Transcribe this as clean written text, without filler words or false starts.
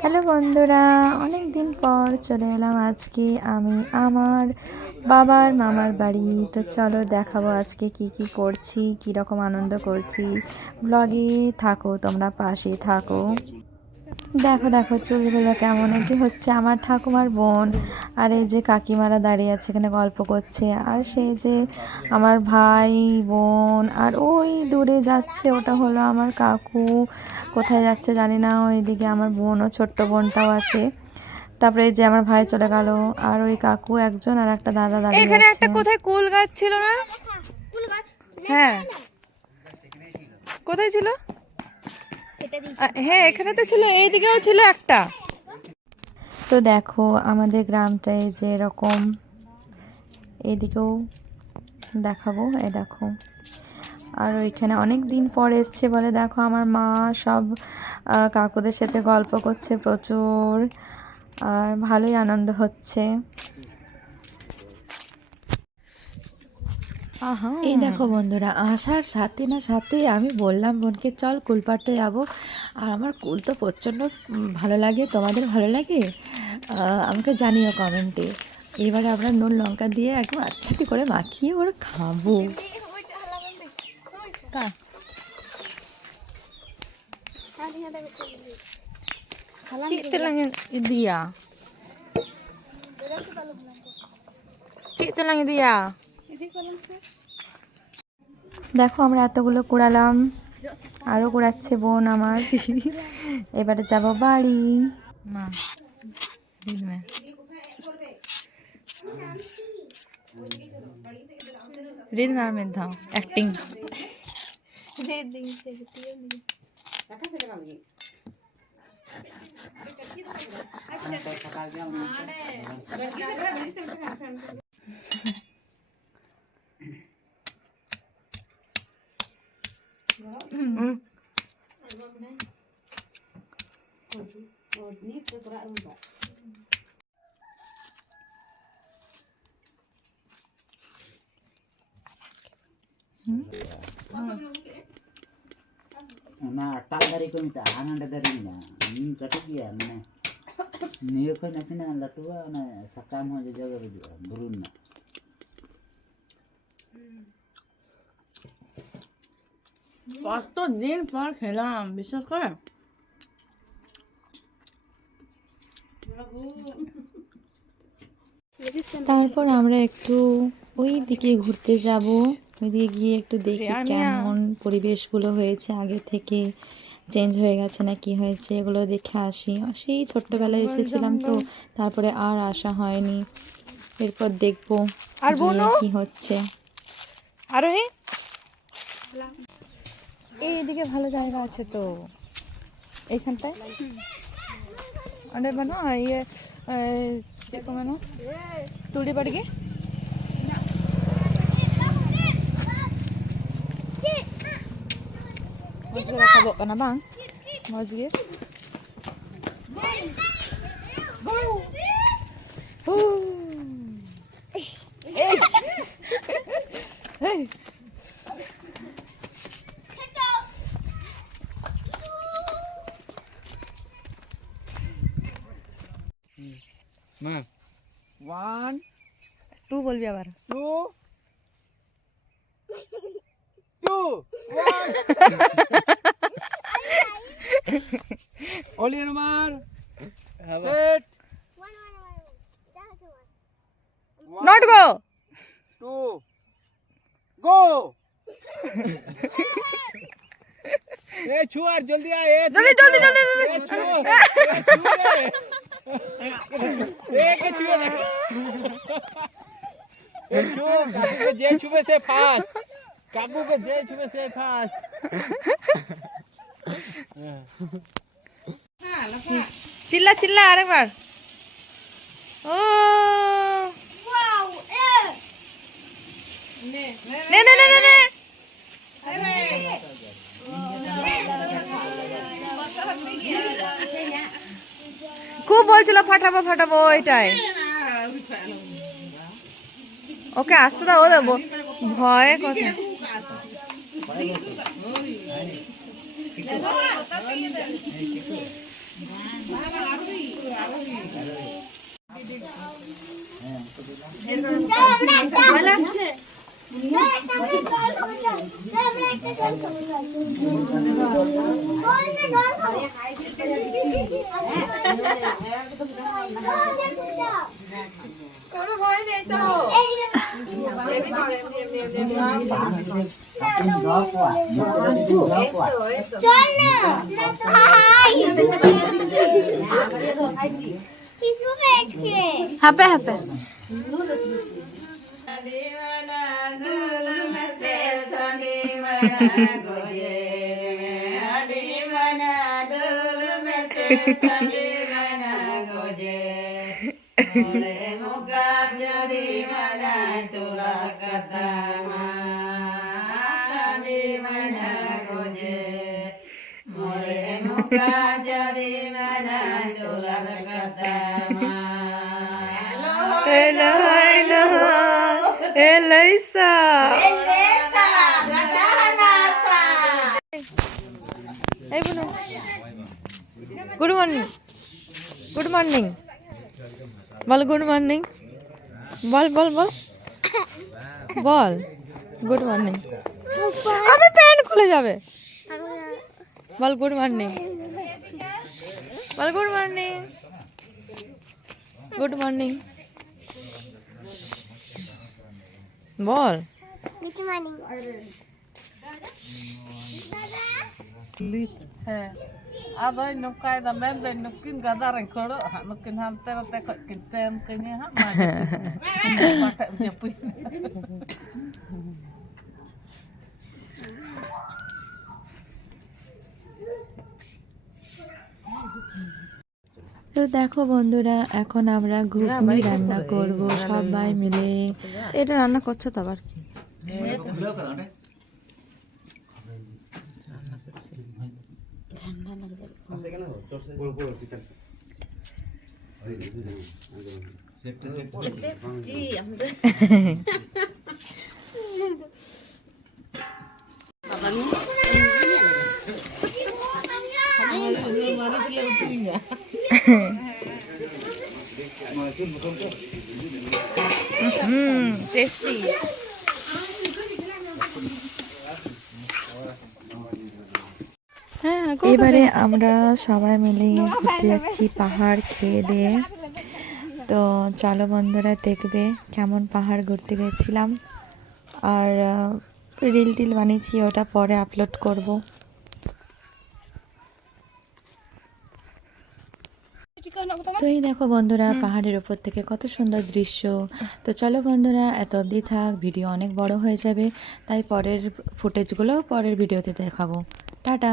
Hello বন্ধুরা, অনেক দিন পর চলে এলাম আজকে আমি আমার বাবার মামার বাড়ি। তো চলো দেখাবো আজকে কি কি করছি, কি রকম আনন্দ করছি। ব্লগে থাকো, তোমরা পাশে থাকো। দেখো দেখো চুলগুলো কেমন, এটি হচ্ছে আমার ঠাকুমার বোন। আর এই যে কাকিমারা দাঁড়িয়ে আছে এখানে গল্প করছে। আর সেই যে আমার ভাই বোন, আর ওই দূরে যাচ্ছে ওটা হলো আমার কাকু। কোথায় যাচ্ছে জানি না। ওইদিকে আমার বোন ও ছোট্ট বোনটাও আছে। তারপরে এই যে আমার ভাই চলে গেল। আর ওই কাকু একজন আর একটা দাদা দাঁড়িয়ে এখানে আছে। একটা কোথায় কুল গাছ ছিল না? হ্যাঁ, কোথায় ছিল? হ্যাঁ, এখানে তো ছিল, এইদিকেও ছিল একটা। তো দেখো আমাদের গ্রামটায় যে এরকম, এদিকেও দেখাবো, এই দেখো। আর ওইখানে অনেক দিন পর এসছে বলে দেখো আমার মা সব কাকুদের সাথে গল্প করছে প্রচুর। আর ভালোই আনন্দ হচ্ছে। এই দেখো বন্ধুরা, আসার সাথে না সাথে আমি বললাম বোনকে চল কুল পাড়তে যাবো। আর আমার কুল তো প্রচণ্ড ভালো লাগে। তোমাদের ভালো লাগে? আমাকে জানিও কমেন্টে। এবারে আমরা নুন লঙ্কা দিয়ে একদম আচ্ছাটি করে মাখিয়ে ওরা খাবো। Cik lang dia. Cik lang dia. দেখো আমরা এতগুলো কুড়ালাম, আরও কুড়াচ্ছে বোন আমার। এবারে যাব বাড়ি। মা দিনে রিদ মার মেন থাও acting Nah, tak dari ko minta, anan dari niya. Satu dia, mana? Niyo ko na sina latua na sakam ho jaga video, burun na. কতদিন পর খেলাম, বিশ্বাস করে। তারপর আমরা একটু ওই দিকে ঘুরতে যাব। ওইদিকে গিয়ে একটু দেখি কেমন পরিবেশগুলো হয়েছে, আগে থেকে চেঞ্জ হয়ে গেছে না কি হয়েছে, এগুলো দেখে আসি। সেই ছোট্টবেলায় এসেছিলাম তো, তারপরে আর আসা হয়নি। এরপর দেখবো আর গিয়ে কি হচ্ছে। আরোহী, এইদিকে ভালো জায়গা আছে তো, এইখানটায় অনেক মানে ইয়ে চিকো মানে তুড়ি বাড়িকে mos ge rakabo ka na bang mos ge Ma, 1, তুই বলবি আবার 2, 2, 1. Oli Umar, set. Not go 2, go. ए छुआर जल्दी आ ए জলদি জলদি জলদি ए छुओ ए के छुए ए छुओ काकू के जे छुए से फास्ट काकू के जे छुए से फास्ट চিল্লা চিল্লা আরেকবার ও নে নে নে নে নে খুব বলছিল ফাটাবো ফাটাবো, এটাই ওকে আসতে দাও, ও দেবো ভয়ে কথা। কোনো ভয় নেই তো। হাপে হাপে Elisa. Hey Bunu. Good morning. Good morning. বল গুড মর্নিং। বল বল বল বল গুড মর্নিং। আমার প্যান্ট খুলে যাবে। বল গুড মর্নিং। বল গুড মর্নিং। গুড মর্নিং বল। heh ada nukai da men da nukin gadaran koro ha nukin han tera te ko kiten kini ha ma mata punya punya তো দেখো বন্ধুরা, এখন আমরা ঘুগনি রান্না করব সবাই মিলে। এটা রান্না করছো তো আবার কি? টেস্টি। এবারে আমরা সবাই মিলে ঘুরতে যাচ্ছি পাহাড় খেয়ে দিয়ে। তো চলো বন্ধুরা, দেখবে কেমন পাহাড় ঘুরতে গেছিলাম। আর রিল টিল বানিয়েছি, ওটা পরে আপলোড করব। তো এই দেখো বন্ধুরা, পাহাড়ের উপর থেকে কত সুন্দর দৃশ্য। তো চলো বন্ধুরা, এত অবধি থাক, ভিডিও অনেক বড় হয়ে যাবে, তাই পরের ফুটেজগুলো পরের ভিডিওতে দেখাবো। টাটা।